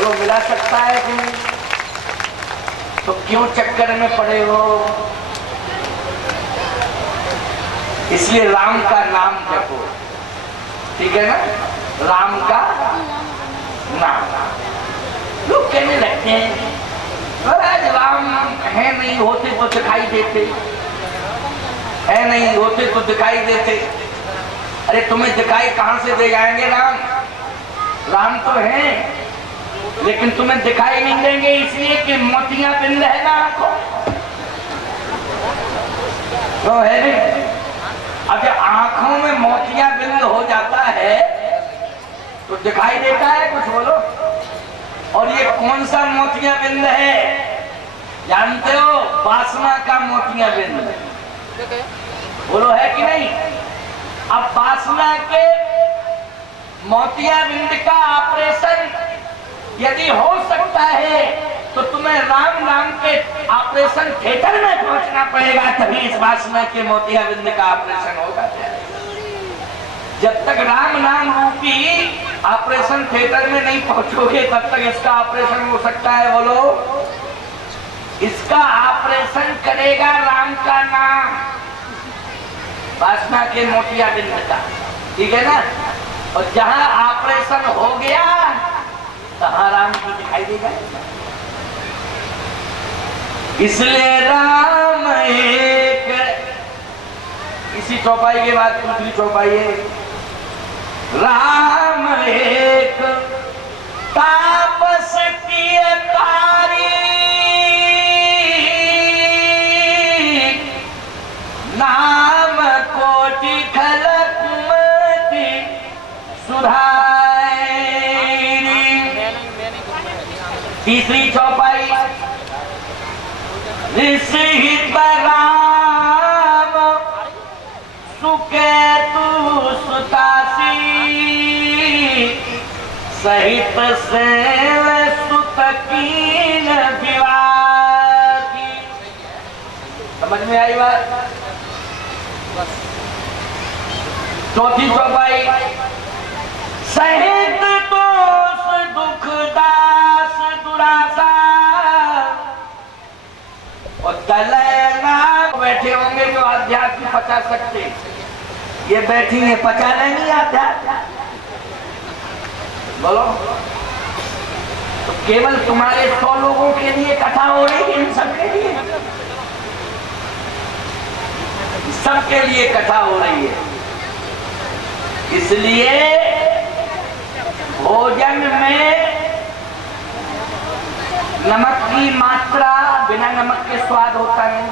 बोलो मिला सकता है कि नहीं? तो क्यों चक्कर में पड़े हो? इसलिए राम का नाम जपो, ठीक है ना? राम का नाम। लोग कहने लगते हैं महाराज राम है नहीं, होते तो दिखाई देते, है नहीं होते तो दिखाई देते। अरे तुम्हें दिखाई कहां से दे जाएंगे? राम राम तो है, लेकिन तुम्हें दिखाई नहीं देंगे इसलिए कि मोतियां बिंद है ना आंखों, तो है नहीं। अब जब आंखों में मोतियां बिंद हो जाता है तो दिखाई देता है कुछ? बोलो। और ये कौन सा मोतियां बिंद है जानते हो? वासना का मोतियां बिंद, बोलो है कि नहीं? अब वासना के मोतिया बिंद का ऑपरेशन यदि हो सकता है तो तुम्हें राम नाम के ऑपरेशन थिएटर में पहुंचना पड़ेगा, तभी इस वासना के मोतिया बिंद का ऑपरेशन होगा। जब तक राम नाम रूपी ऑपरेशन थिएटर में नहीं पहुंचोगे तब तक इसका ऑपरेशन हो सकता है। बोलो, इसका ऑपरेशन करेगा राम का नाम, वासना के मोतिया बिंद का, ठीक है ना? और जहां ऑपरेशन हो गया तहां राम की दिखाई देगा। इसलिए राम एक, इसी चौपाई के बाद दूसरी चौपाई है, राम एक तापस की तारी, नाम कोटि खलक मति सुधारी। तीसरी चौपाई, ऋषि राम सुकेतु सुतासी, सहित से सुत कीन विवाह की। समझ में आई बात? चौथी चौपाई, सहित दोष दुख दास दुरासा, और दलना बैठे होंगे जो आध्यात्म पचा सकते, ये बैठी है पचा नहीं आध्यात्म। बोलो, तो केवल तुम्हारे 100 लोगों के लिए कथा हो रही है? इन सबके लिए, सबके लिए कथा हो रही है। इसलिए भोजन में नमक की मात्रा, बिना नमक के स्वाद होता नहीं,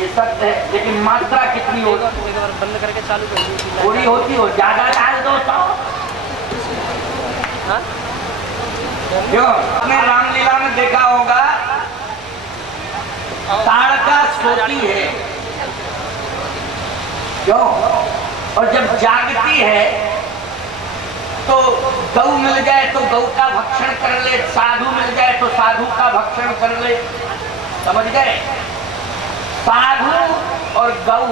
ये सब है, लेकिन मात्रा कितनी होती है? बंद करके चालू कर थोड़ी होती हो, ज्यादा डाल दो तो क्यों? आपने रामलीला में देखा होगा, ताड़का सोती है क्यों? और जब जागती है तो गऊ मिल जाए तो गऊ का भक्षण कर ले, साधु मिल जाए तो साधु का भक्षण कर ले। समझ गए? साधु और गऊ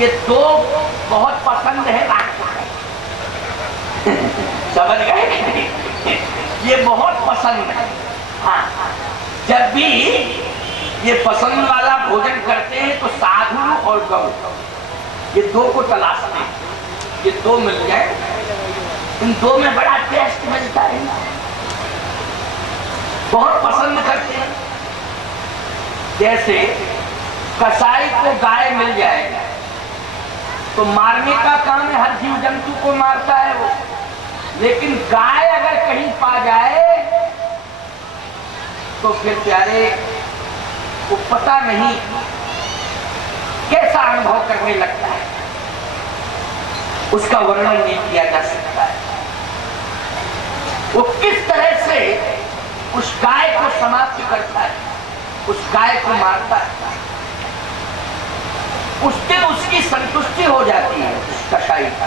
ये दो बहुत पसंद है राक्षस। समझ गए? ये बहुत पसंद है। हाँ, जब भी ये पसंद वाला भोजन करते हैं तो साधु और गऊ ये दो को तलाशते हैं, ये दो मिल जाए, इन दो में बड़ा टेस्ट मिलता है, बहुत पसंद करते हैं। जैसे कसाई को गाय मिल जाएगा तो मारने का काम है, हर जीव जंतु को मारता है वो, लेकिन गाय अगर कहीं पा जाए तो फिर प्यारे वो पता नहीं कैसा अनुभव करने लगता है, उसका वर्णन नहीं किया जा सकता है। वो किस तरह से उस गाय को समाप्त करता है, उस गाय को मारता है, उस दिन उसकी संतुष्टि हो जाती है उस कसाई का।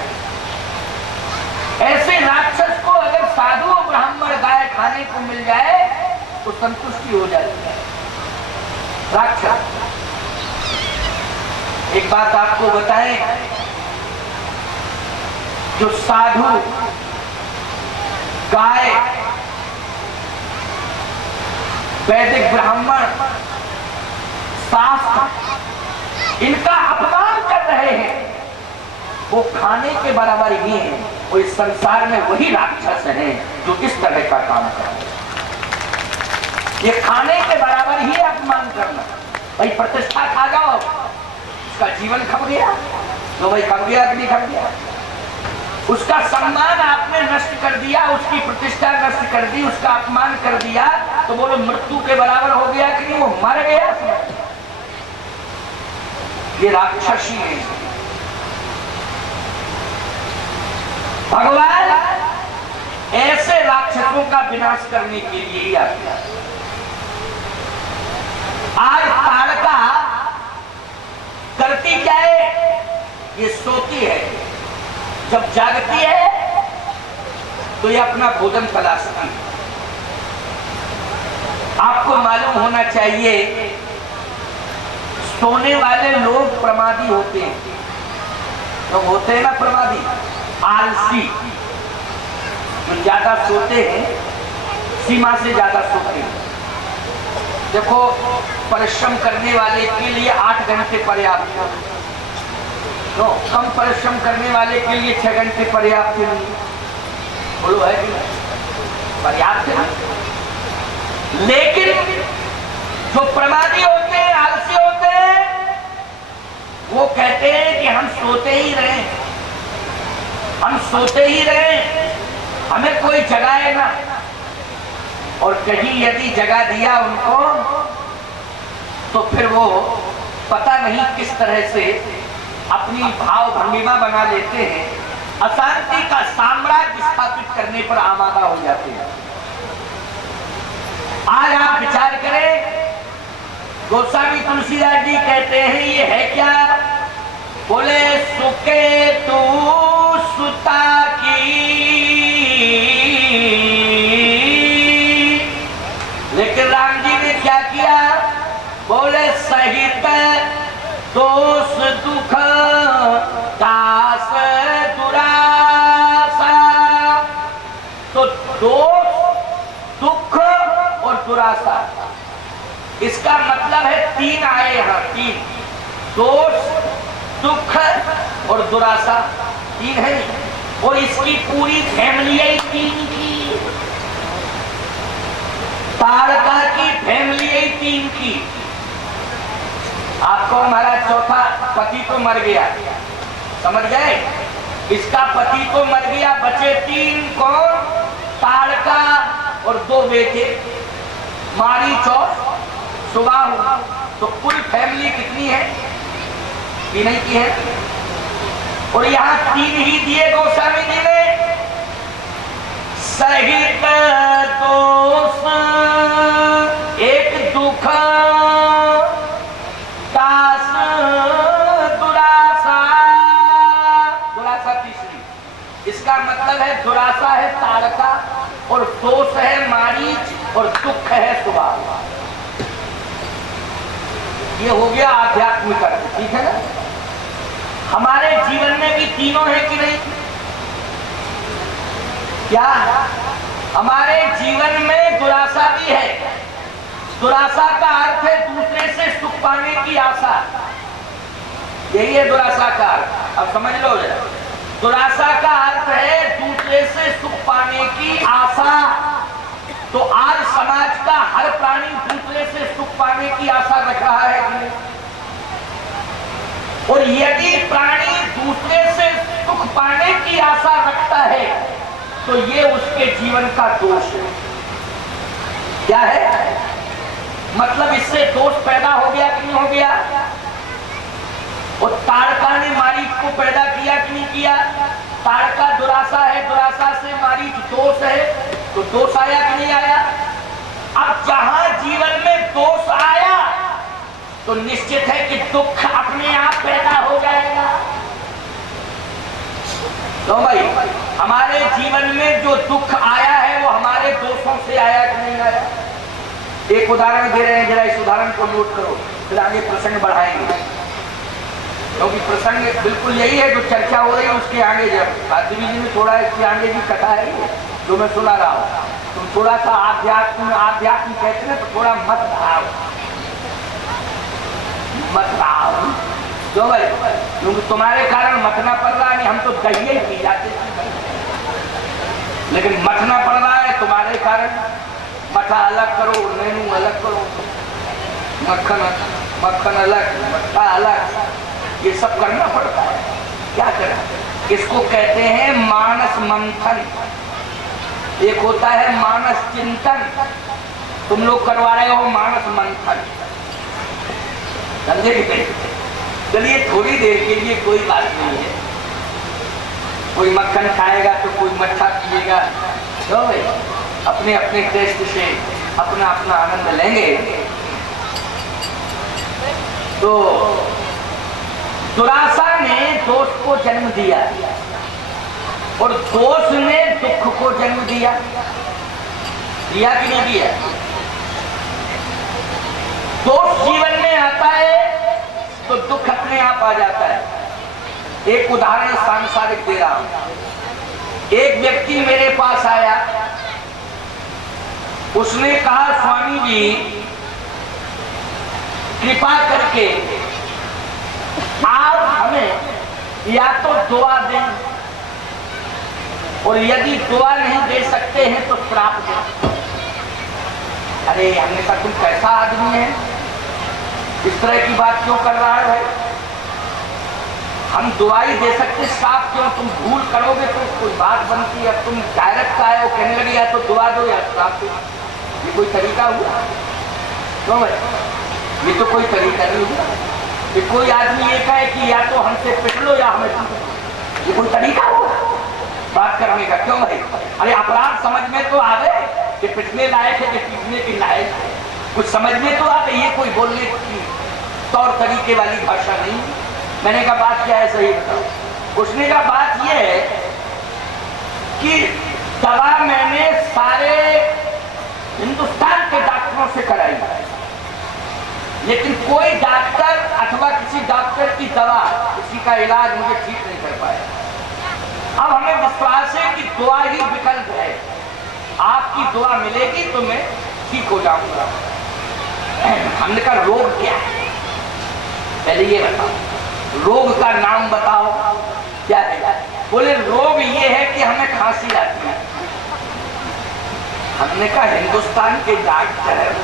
ऐसे राक्षस को अगर साधु और ब्राह्मण गाय खाने को मिल जाए तो संतुष्टि हो जाती है। राक्षस, एक बात आपको बताएं, जो साधु गाय वैदिक ब्राह्मण शास्त्र इनका अपमान कर रहे हैं, वो खाने के बराबर ही है। वो इस संसार में वही राक्षस हैं जो इस तरह का काम कर रहे हैं। ये खाने के बराबर ही अपमान करना। भाई प्रतिष्ठा खा जाओ, उसका जीवन खप गया, तो भाई खप गया कि नहीं खप गया। उसका सम्मान आपने नष्ट कर दिया, उसकी प्रतिष्ठा नष्ट कर दी, उसका अपमान कर दिया, तो बोलो मृत्यु के बराबर हो गया कि नहीं, वो मर गया। ये राक्षसी है। भगवान ऐसे राक्षसों का विनाश करने के लिए ही आते हैं। आज ताड़का करती क्या है, ये सोती है, जब जागती है तो ये अपना भोजन तलाशती है। आपको मालूम होना चाहिए सोने वाले लोग प्रमादी होते हैं। तो होते हैं ना प्रमादी, आलसी, जो ज्यादा सोते हैं, सीमा से ज्यादा सोते हैं। देखो परिश्रम करने वाले के लिए 8 घंटे पर्याप्त है, तो कम परिश्रम करने वाले के लिए 6 घंटे पर्याप्त नहीं। बोलो है कि पर्याप्त है। लेकिन जो प्रमादी होते हैं, आलसी होते हैं, वो कहते हैं कि हम सोते ही रहे, हम सोते ही रहे, हमें कोई जगाए ना। और कहीं यदि जगा दिया उनको तो फिर वो पता नहीं किस तरह से अपनी भाव भंगिमा बना लेते हैं, अशांति का साम्राज्य स्थापित करने पर आमादा हो जाते हैं। आज आप विचार करें, गोस्वामी तुलसीदास जी कहते हैं ये है क्या, बोले सुके तू सुता की, लेकिन राम जी ने क्या किया, बोले सहित दोष दुख दास दुरासा। तो दोष, दुख और दुरासा, इसका मतलब है 3 आए यहाँ, 3 दोष, दुख और दुरासा, 3 है। और इसकी पूरी फैमिली है 3 की, ताड़का की फैमिली है 3 की। आपको हमारा चौथा पति तो मर गया, समझ गए, इसका पति तो मर गया, बचे 3 कौन, ताड़का और 2 बेटे, मारीच और सुबाहु। तो कुल फैमिली कितनी है, 3 की है। और यहाँ 3 ही दिए गोस्वामी जी ने, सहित दोष एक दुख दास दुरासा, दुरासा तीसरी। इसका मतलब है दुरासा है ताड़का और दोष है मारीच और दुख है सुबाहु। ये हो गया आध्यात्मिक अर्थ, ठीक है ना। हमारे जीवन में भी तीनों है कि नहीं, क्या हमारे जीवन में दुरासा भी है। दुरासा का अर्थ है दूसरे से सुख पाने की आशा, यही है दुरासा का अर्थ। अब समझ लो, दुरासा का अर्थ है दूसरे से सुख पाने की आशा। तो आज समाज का हर प्राणी दूसरे से सुख पाने की आशा रख रहा है कि नहीं? और यदि प्राणी दूसरे से सुख पाने की आशा रखता है तो ये उसके जीवन का दोष है। क्या है मतलब, इससे दोष पैदा हो गया कि नहीं हो गया। और ताड़का ने मारीच को पैदा किया कि नहीं किया। ताड़का दुरासा है, दुरासा से मारीच दोष है, तो दोष आया कि नहीं आया। अब जहां जीवन में दोष आया तो निश्चित है कि दुख अपने आप पैदा हो जाएगा। तो भाई हमारे जीवन में जो दुख आया है वो हमारे दोषों से आया कि नहीं आया। एक उदाहरण दे रहे हैं, जरा इस उदाहरण को नोट करो, फिर आगे प्रसंग बढ़ाएंगे, क्योंकि प्रसंग बिल्कुल यही है जो चर्चा हो रही है उसके आगे। जब आदमी जी ने थोड़ा इसके आगे की कथा है जो मैं सुना रहा हूँ। तुम थोड़ा सा आध्यात्म आध्यात्म कहते हैं तो थोड़ा मत आओ क्यों भाई? क्योंकि तुम्हारे कारण मथना पड़ रहा है। हम तो दही ही पी जाते थे, लेकिन मथना पड़ रहा है तुम्हारे कारण। मठा अलग करो, नेनू अलग करो, मक्खन अलग, मट्ठा अलग, ये सब करना पड़ता है। क्या करें? इसको कहते हैं मानस मंथन। एक होता है मानस चिंतन, तुम लोग करवा रहे हो मानस मंथन, समझे कि नहीं? चलिए थोड़ी देर के लिए कोई बात नहीं है। कोई मक्खन खाएगा तो कोई मट्ठा पिएगा, तो भाई अपने अपने टेस्ट से अपना अपना आनंद लेंगे। तो दुराशा ने दोष को जन्म दिया और दोष ने दुख को जन्म दिया। दिया कि नहीं दिया? दोष जीवन में आता है तो दुख अपने आप आ जाता है। एक उदाहरण सांसारिक दे रहा हूं। एक व्यक्ति मेरे पास आया, उसने कहा स्वामी जी कृपा करके आप हमें या तो दुआ दें, और यदि दुआ नहीं दे सकते हैं तो श्राप दें। अरे हमने कहा तुम कैसा आदमी है, इस तरह की बात क्यों कर रहा है भाई? हम दुआई दे सकते, श्राप क्यों? तुम भूल करोगे तो कोई बात बनती है। तुम डायरेक्ट आए हो, कहने लगे या तो दुआ दो या श्राप दो। ये कोई तरीका हुआ? क्यों भाई? ये तो कोई तरीका नहीं हुआ कि कोई आदमी ये कहे कि या तो हमसे पिट लो या हमें पीट लो। ये कोई तरीका हुआ बात करने का? क्यों भाई? अरे अपराध समझ में तो आवे कि पिटने लायक है कि पीटने के लायक है, कुछ समझ में तो आवे। ये कोई बोलने की तौर तरीके वाली भाषा नहीं। मैंने कहा बात क्या है, सही बताओ। उसने कहा बात यह है कि दवा मैंने सारे हिंदुस्तान के डॉक्टरों से कराई, लेकिन कोई डॉक्टर अथवा किसी डॉक्टर की दवा, किसी का इलाज मुझे ठीक नहीं कर पाया। अब हमें विश्वास है कि दुआ ही विकल्प है। आपकी दुआ मिलेगी तो मैं ठीक हो जाऊंगा। हमने कहा रोग क्या है, पहले ये बताओ, रोग का नाम बताओ क्या है? बोले रोग ये है कि हमें खांसी आती है। हमने कहा हिंदुस्तान के डॉक्टर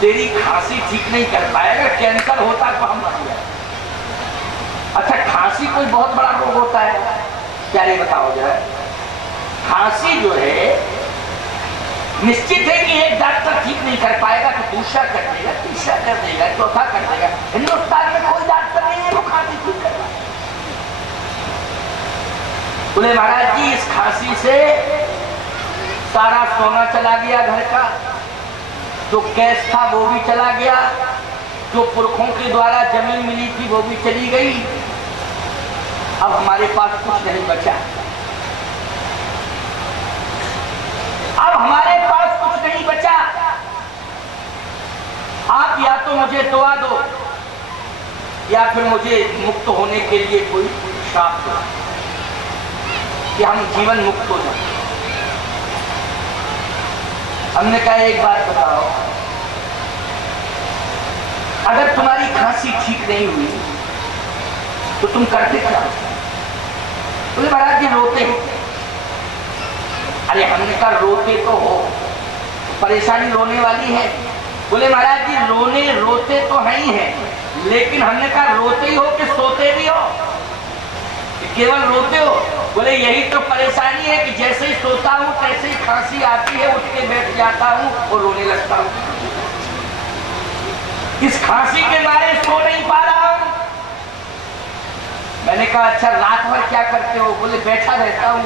तेरी खांसी ठीक नहीं कर पाएगा, कैंसर होता तो हम मर गए। अच्छा खांसी कोई बहुत बड़ा रोग होता है क्या? ये बताओ जरा। खांसी जो है निश्चित है कि एक डॉक्टर ठीक नहीं कर पाएगा तो दूसरा कर देगा, तीसरा कर देगा, चौथा कर देगा। हिंदुस्तान में कोई डॉक्टर नहीं है वो खांसी ठीक कर पाए। बोले महाराज जी इस खांसी से सारा सोना चला गया घर का, जो कैश था वो भी चला गया, जो पुरखों के द्वारा जमीन मिली थी वो भी चली गई, अब हमारे पास कुछ नहीं बचा। अब हमारे पास कुछ नहीं बचा। आप या तो मुझे दुआ दो या फिर मुझे मुक्त होने के लिए कोई श्राप दो कि हम जीवन मुक्त हो जाए। हमने कहा एक बात बताओ, अगर तुम्हारी खांसी ठीक नहीं हुई तो तुम करते क्या? बोले महाराज जी रोते हो। अरे हमने कहा रोते तो हो, परेशानी रोने वाली है। बोले महाराज जी रोने रोते तो है ही है, लेकिन हमने कहा रोते ही हो कि सोते भी हो कि केवल रोते हो? बोले यही तो परेशानी है कि जैसे ही सोता हूँ तैसे ही खांसी आती है, उठ के बैठ जाता हूँ और रोने लगता हूँ। इस खांसी के मारे सो नहीं पा रहा हूँ। मैंने कहा अच्छा रात भर क्या करते हो? बोले बैठा रहता हूँ।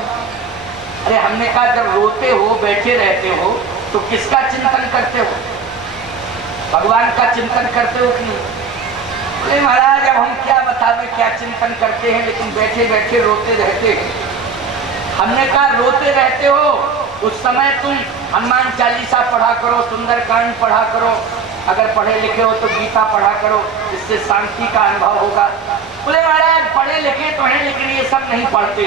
अरे हमने कहा जब रोते हो बैठे रहते हो तो किसका चिंतन करते हो? भगवान का चिंतन करते हो कि नहीं? बोले महाराज अब हम क्या बतावे क्या चिंतन करते हैं, लेकिन बैठे बैठे रोते रहते हैं। हमने कहा रोते रहते हो उस समय तुम हनुमान चालीसा पढ़ा करो, सुंदरकांड पढ़ा करो, अगर पढ़े लिखे हो तो गीता पढ़ा करो, इससे शांति का अनुभव होगा। बोले महाराज पढ़े लिखे तो हैं लेकिन ये सब नहीं पढ़ते।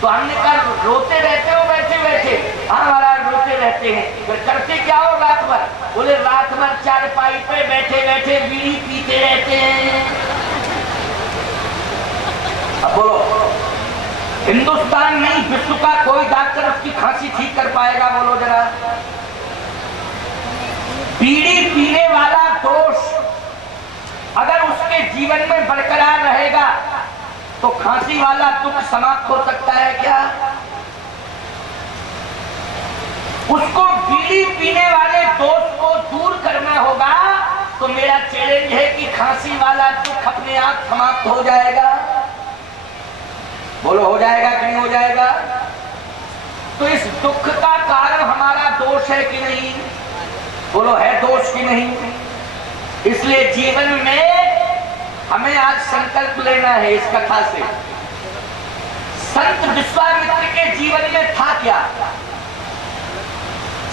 तो हमने कहा रोते रहते हो बैठे बैठे? हाँ महाराज रोते रहते रहते हैं। फिर करते क्या हो रात भर? बोले रात भर चारपाई पे बैठे बैठे बीड़ी पीते रहते हैं। अब बोलो, हिंदुस्तान नहीं विश्व का कोई डॉक्टर उसकी खांसी ठीक कर पाएगा? बोलो जरा। बीड़ी पीने वाला दोष अगर उसके जीवन में बरकरार रहेगा तो खांसी वाला दुख समाप्त हो सकता है क्या? उसको बीड़ी पीने वाले दोष को दूर करना होगा तो मेरा चैलेंज है कि खांसी वाला दुख अपने आप समाप्त हो जाएगा। बोलो हो जाएगा कि नहीं हो जाएगा? तो इस दुख का कारण हमारा दोष है कि नहीं? बोलो है दोष कि नहीं? इसलिए जीवन में हमें आज संकल्प लेना है इस कथा से। संत विश्वामित्र के जीवन में था क्या?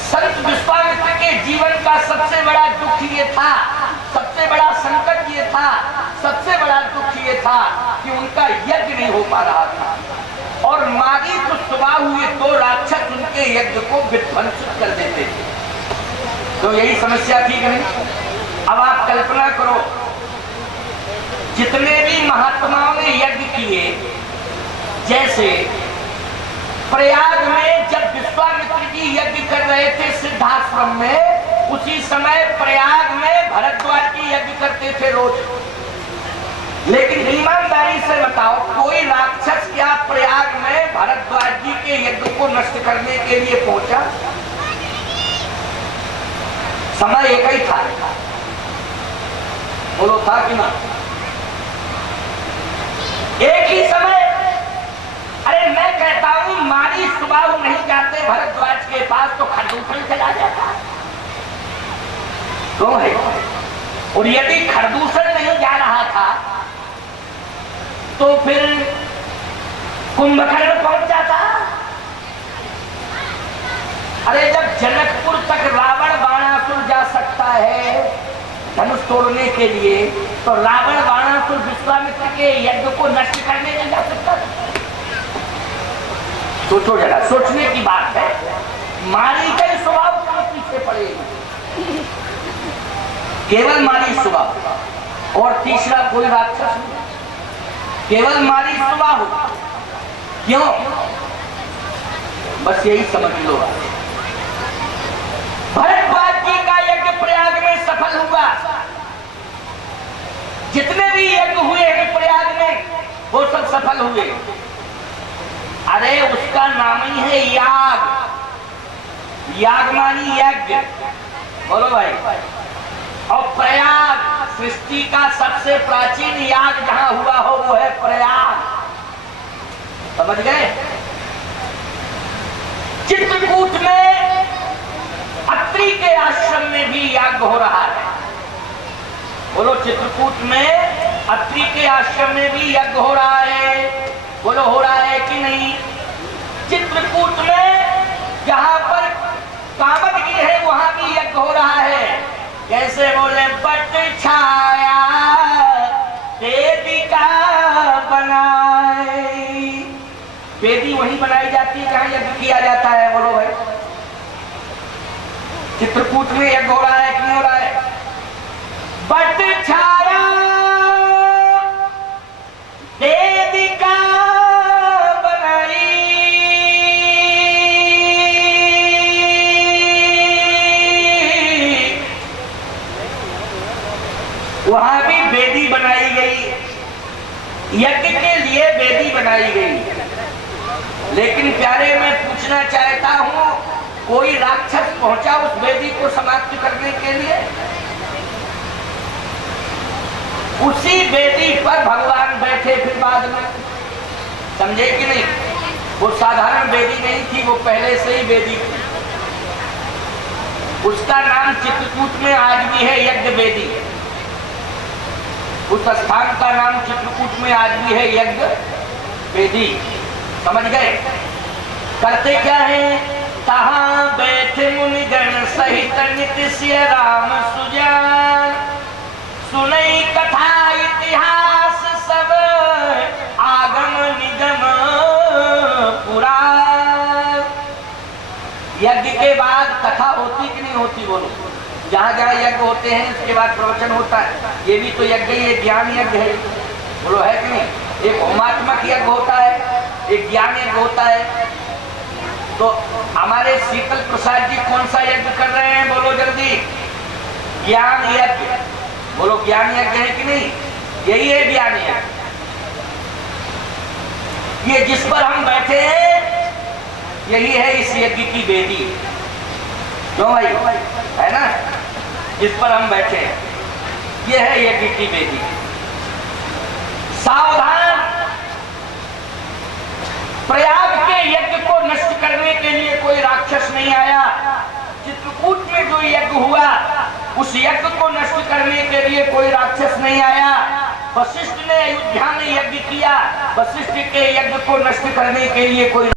संत विश्वामित्र के जीवन का सबसे बड़ा दुख ये था, सबसे बड़ा संकट ये था, सबसे बड़ा दुख ये था कि उनका यज्ञ नहीं हो पा रहा था और मारी तो सुबह हुए दो राक्षस उनके यज्ञ को विध्वंसित कर देते थे। तो यही समस्या थी कि नहीं? अब आप कल्पना करो, जितने भी महात्माओं ने यज्ञ किए, जैसे प्रयाग में जब विश्वामित्र जी यज्ञ कर रहे थे सिद्धाश्रम में, उसी समय प्रयाग में भरद्वाज जी यज्ञ करते थे रोज। लेकिन ईमानदारी से बताओ, कोई राक्षस क्या प्रयाग में भरद्वाज जी के यज्ञ को नष्ट करने के लिए पहुंचा? समय एक ही था। बोलो था कि ना? एक ही समय। अरे मैं कहता हूं मारी सुबह नहीं जाते भरद्वाज के पास तो खरदूषण चला जाता। क्यों है? और यदि खरदूषण नहीं जा रहा था तो फिर कुंभकर्ण पहुंच जाता। अरे जब जनकपुर तक रावण बाणासुर जा सकता है धनुष तोड़ने के लिए, तो रावण बाणासुर विश्वामित्र के यज्ञ को नष्ट करने नहीं जा सकता। सोचो जरा, सोचने की बात है। मारी का स्वभाव क्यों पीछे पड़ेगी? केवल मारी स्वभाव और तीसरा कोई राक्षस नहीं, केवल मारी स्वभाव। क्यों? बस यही समझ लो। भरद्वाज जी का यज्ञ प्रयाग में सफल हुआ। जितने भी यज्ञ हुए हैं प्रयाग में वो सब सफल हुए। अरे उसका नाम ही है याग। याग मानी यज्ञ। बोलो भाई। और प्रयाग सृष्टि का सबसे प्राचीन याग जहां हुआ हो वो है प्रयाग। समझ गए? चित्रकूट में अत्रि के आश्रम में भी याग हो रहा है। बोलो चित्रकूट में अत्रि के आश्रम में भी यज्ञ हो रहा है। बोलो हो रहा है कि नहीं? चित्रकूट में जहां पर कामदगिरी है वहां भी यज्ञ हो रहा है। कैसे? बोले बट छाया वेदिका बनाई। वेदी वहीं बनाई जाती है जहां यज्ञ किया जाता है। बोलो भाई, चित्रकूट में यज्ञ हो रहा है कि नहीं हो रहा है? बट छाया वेदिका बनाई, वहां भी वेदी बनाई गई, यज्ञ के लिए वेदी बनाई गई। लेकिन प्यारे मैं पूछना चाहता हूं, कोई राक्षस पहुंचा उस वेदी को समाप्त करने के लिए? उसी वेदी पर भगवान बैठे फिर बाद में। समझे कि नहीं? वो साधारण वेदी नहीं थी, वो पहले से ही वेदी थी। उसका नाम चित्रकूट में आज भी है यज्ञ वेदी। उस स्थान का नाम चित्रकूट में आज भी है यज्ञ वेदी। समझ गए? करते क्या है? तहां बैठे मुनिगण सहित नित्य राम सुजान, सुनई कथा इतिहास सब आगम निगम पुराण। यज्ञ के के बाद कथा होती कि नहीं होती बोलो? जहाँ जहाँ यज्ञ होते हैं इसके बाद प्रवचन होता है। ये भी तो यज्ञ ही है, ज्ञान यज्ञ है बोलो, है कि नहीं? एक होमात्मक यज्ञ होता है, एक ज्ञान यज्ञ होता है। तो हमारे शीतल प्रसाद जी कौन सा यज्ञ कर रहे हैं बोलो जल्दी? ज्ञान यज्ञ बोलो। ज्ञान यज्ञ है कि नहीं? यही है ज्ञान यज्ञ। ये जिस पर हम बैठे हैं यही है इस यज्ञ की वेदी, क्यों भाई? है ना? जिस पर हम बैठे हैं ये है यज्ञ की वेदी। सावधान, प्रयाग के यज्ञ को नष्ट करने के लिए कोई राक्षस नहीं आया। चित्रकूट में जो यज्ञ हुआ उस यज्ञ को नष्ट करने के लिए कोई राक्षस नहीं आया। वशिष्ठ ने अयोध्या में यज्ञ किया, वशिष्ठ के यज्ञ को नष्ट करने के लिए कोई